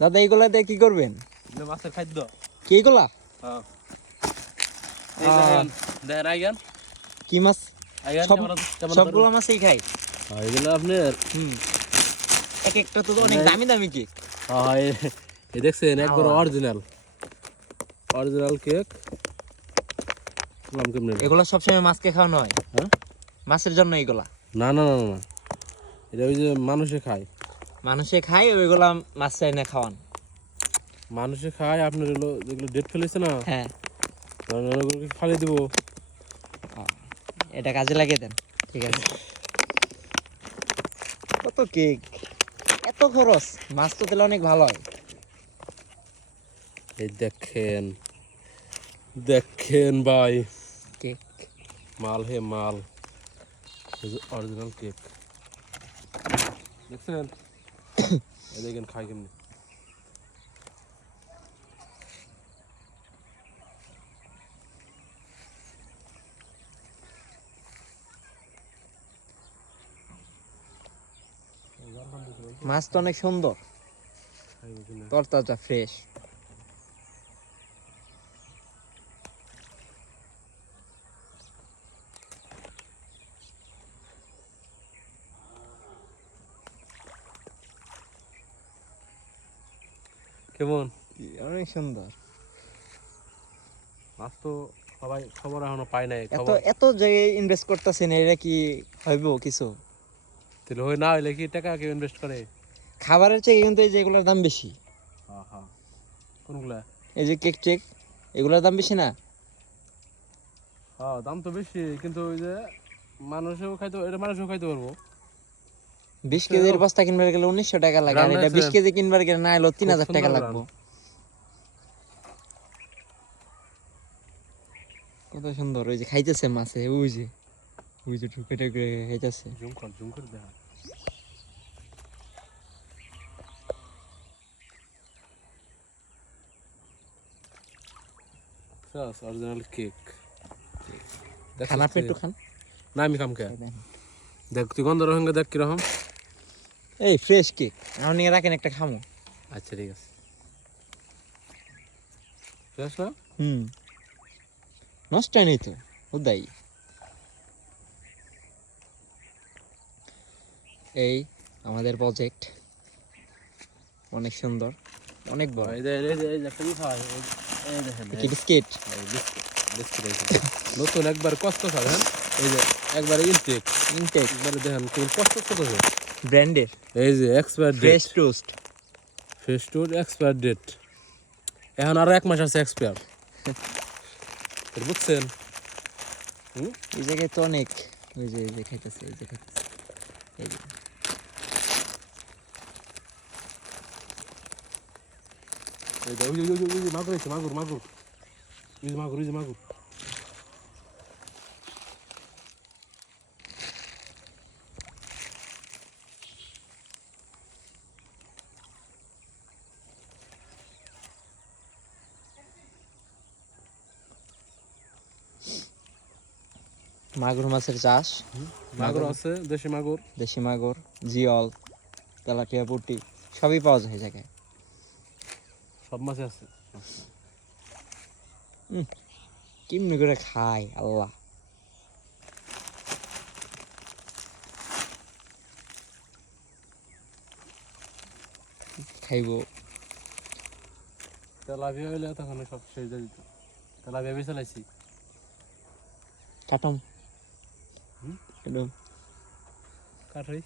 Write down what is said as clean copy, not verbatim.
দাদা এইগুলা দিয়ে কি করবেন? মাছের খাদ্য। কি এগুলা? হ্যাঁ। এই দেখেন, দেখেন আইগান। কি মাছ? আইগান সবগুলো মাছই খাই। এগুলো আপনার এক একটা তো অনেক দামি দামি কেক। হ্যাঁ, এই দেখছেন একবার অরিজিনাল কেক। এগুলো সবসময় মাছকে খাওয়ানো হয়? হ্যাঁ, মাছের জন্য এগুলা? না না না না, এটা ওই যে মানুষে খায়। মানুষে খায় ওইগুলা মাছ চাই না খাওয়ান? মানুষে খায় আপনার হলো যেগুলো ডেট ফেলেছে না, হ্যাঁ, খালি দেবো। এটা কাজে লাগিয়ে দেন। ঠিক আছে। কত কেক, এত খরচ, মাছ তো তাহলে অনেক ভালো হয়। এই দেখেন দেখেন ভাই, কেক মাল হে মাল, অরিজিনাল কেক দেখছেন। এই দেখেন খাই কেমনি। মাছ তো অনেক সুন্দর, তরতাজা ফ্রেশ। কেমন? অনেক সুন্দর। মাছ তো সবাই খবর এখনো পায় নাই। এত এত জায়গায় ইনভেস্ট করতেছেন, এটা কি হইব কিছু? তাহলে হই না হইলে কি টাকা কেউ ইনভেস্ট করে? খাবারের চেয়ে কিন্তু এই যে এগুলোর দাম বেশি। হ্যাঁ হ্যাঁ, কোনগুলা? এই যে কেক টেক, এগুলোর দাম বেশি না? হ্যাঁ, দাম তো বেশি, কিন্তু ওই যে মানুষও খাইতে, এটা মানুষও খাইতে পারবো। 20 কেজির বস্তা কিনবার গেলে 1900 টাকা লাগে, আর এটা 20 কেজি কিনবার গেলে না হলো 3000 টাকা লাগবে। কত সুন্দর ওই যে খাইতেছে মাছে, ওই যে ঠুকে ঠুকে খাইতেছে। জুম করে দেখা। Original cake. খান আপনি একটু খান। না আমি খাম কে? দেখ তুই গন্ধ রহঙ্গে দেখ কিরকম। এই ফ্রেশ কেক, এখন নিয়ে রাখেন, একটা খামো। আচ্ছা ঠিক আছে। ফ্রেশ না? নষ্ট হয় নাই তো, উদাই। এই আমাদের প্রজেক্ট অনেক সুন্দর, অনেক বড়। কি বিস্কিট? নতুন একবার কষ্ট খাবেন। এই যে একবার ইনটেক একবারে দেখেন কেমন কষ্ট কত ব্র্যান্ডের। এই যে expire fresh toast, expire date এখন আরো 1 মাস আছে এক্সপায়ার। বুঝছেন? এই জায়গায় তো অনেক, ওই যে খাইতেছে, এই যে খাইতেছে, এই যে মাগুর আছে, মাগুর মাগুর মাগুর মাগুর। মাগুর মাছের চাষ। মাগুর আছে, দেশি মাগুর, জিয়ল, তেলাপিয়া, পুঁটি সবই পাওয়া যায় এই জায়গায়। সব মাছে আছে। কেমনি করে খায় আল্লাহ। খাইবো তেলাপিয়া হইলে তখন সব শেষ দিয়ে দিত। তেলাপিয়া বেশি চালাইছি। কাটম কাঠই